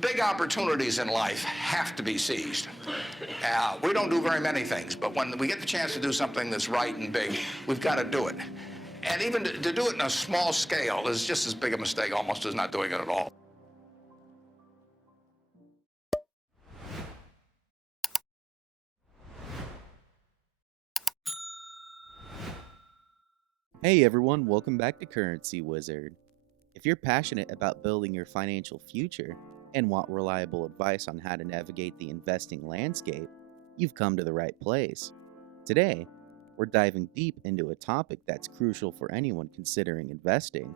Big opportunities in life have to be seized. We don't do very many things, but when we get the chance to do something that's right and big, we've got to do it. And even to do it in a small scale is just as big a mistake almost as not doing it at all. Hey everyone, welcome back to Currency Wizard. If you're passionate about building your financial future and want reliable advice on how to navigate the investing landscape, you've come to the right place. Today, we're diving deep into a topic that's crucial for anyone considering investing.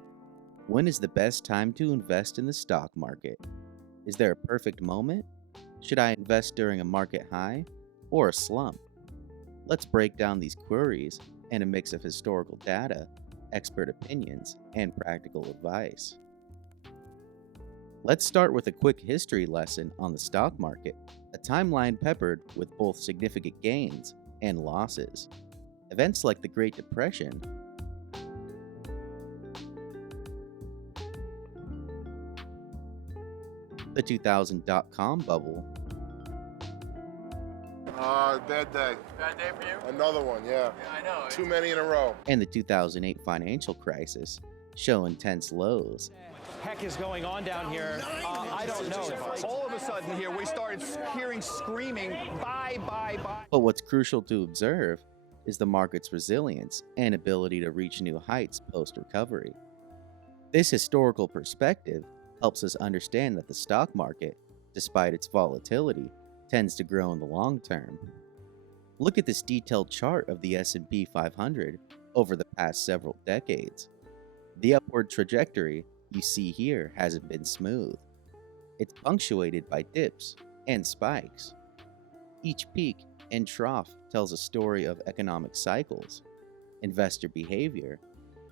When is the best time to invest in the stock market? Is there a perfect moment? Should I invest during a market high or a slump? Let's break down these queries and a mix of historical data, expert opinions, and practical advice. Let's start with a quick history lesson on the stock market, a timeline peppered with both significant gains and losses. Events like the Great Depression, the 2000 dot-com bubble, Bad day. Bad day for you? Another one, yeah. Yeah, I know. Too many in a row. and the 2008 financial crisis show intense lows. Heck is going on down here? I don't know. All of a sudden here, we started hearing screaming, buy, buy, buy. But what's crucial to observe is the market's resilience and ability to reach new heights post-recovery. This historical perspective helps us understand that the stock market, despite its volatility, tends to grow in the long term. Look at this detailed chart of the S&P 500 over the past several decades. The upward trajectory you see here hasn't been smooth. It's punctuated by dips and spikes. Each peak and trough tells a story of economic cycles, investor behavior,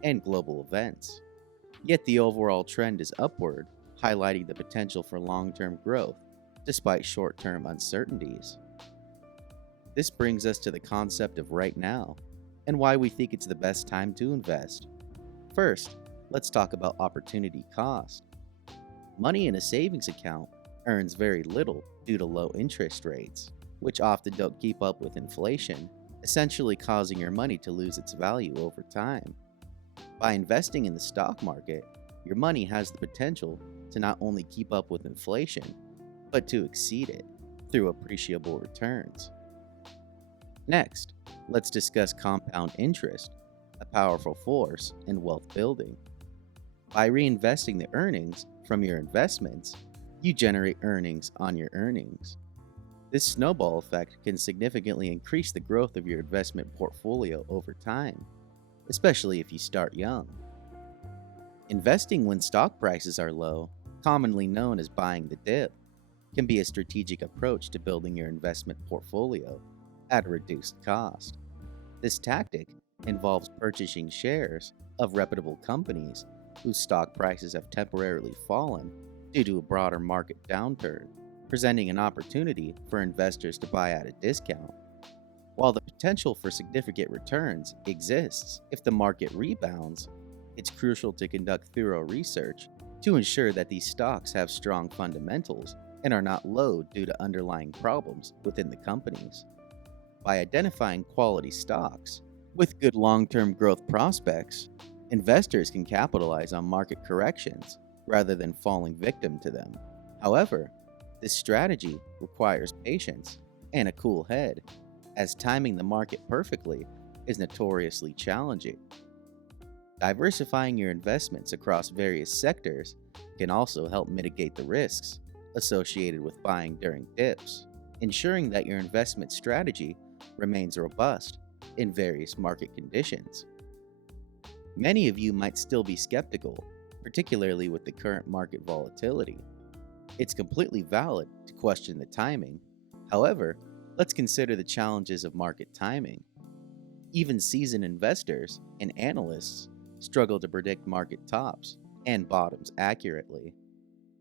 and global events. Yet the overall trend is upward, highlighting the potential for long-term growth despite short-term uncertainties. This brings us to the concept of right now and why we think it's the best time to invest. First, let's talk about opportunity cost. Money in a savings account earns very little due to low interest rates, which often don't keep up with inflation, essentially causing your money to lose its value over time. By investing in the stock market, your money has the potential to not only keep up with inflation, but to exceed it through appreciable returns. Next, let's discuss compound interest, a powerful force in wealth building. By reinvesting the earnings from your investments, you generate earnings on your earnings. This snowball effect can significantly increase the growth of your investment portfolio over time, especially if you start young. Investing when stock prices are low, commonly known as buying the dip, can be a strategic approach to building your investment portfolio at a reduced cost. This tactic involves purchasing shares of reputable companies whose stock prices have temporarily fallen due to a broader market downturn, presenting an opportunity for investors to buy at a discount. While the potential for significant returns exists if the market rebounds, it's crucial to conduct thorough research to ensure that these stocks have strong fundamentals and are not low due to underlying problems within the companies. By identifying quality stocks with good long-term growth prospects, investors can capitalize on market corrections rather than falling victim to them. However, this strategy requires patience and a cool head, as timing the market perfectly is notoriously challenging. Diversifying your investments across various sectors can also help mitigate the risks associated with buying during dips, ensuring that your investment strategy remains robust in various market conditions. Many of you might still be skeptical, particularly with the current market volatility. It's completely valid to question the timing. However, let's consider the challenges of market timing. Even seasoned investors and analysts struggle to predict market tops and bottoms accurately.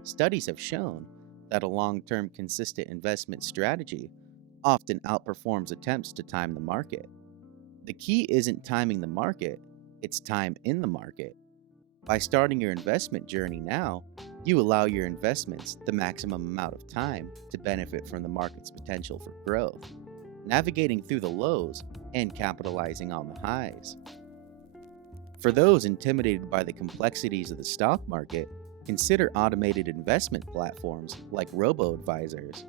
Studies have shown that a long-term consistent investment strategy often outperforms attempts to time the market. The key isn't timing the market, it's time in the market. By starting your investment journey now, You allow your investments the maximum amount of time to benefit from the market's potential for growth, navigating through the lows and capitalizing on the highs. For those intimidated by the complexities of the stock market, consider automated investment platforms like robo-advisors.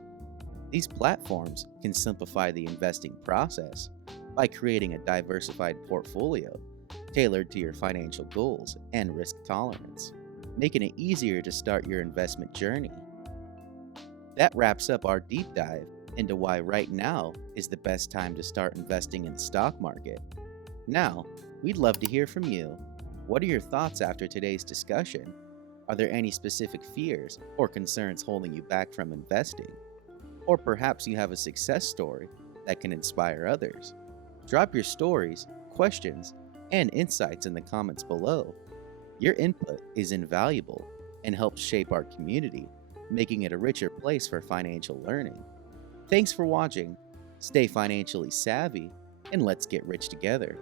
These platforms can simplify the investing process by creating a diversified portfolio tailored to your financial goals and risk tolerance, making it easier to start your investment journey. That wraps up our deep dive into why right now is the best time to start investing in the stock market. Now, we'd love to hear from you. What are your thoughts after today's discussion? Are there any specific fears or concerns holding you back from investing? Or perhaps you have a success story that can inspire others. Drop your stories, questions, and insights in the comments below. Your input is invaluable and helps shape our community, making it a richer place for financial learning. Thanks for watching. Stay financially savvy, and let's get rich together.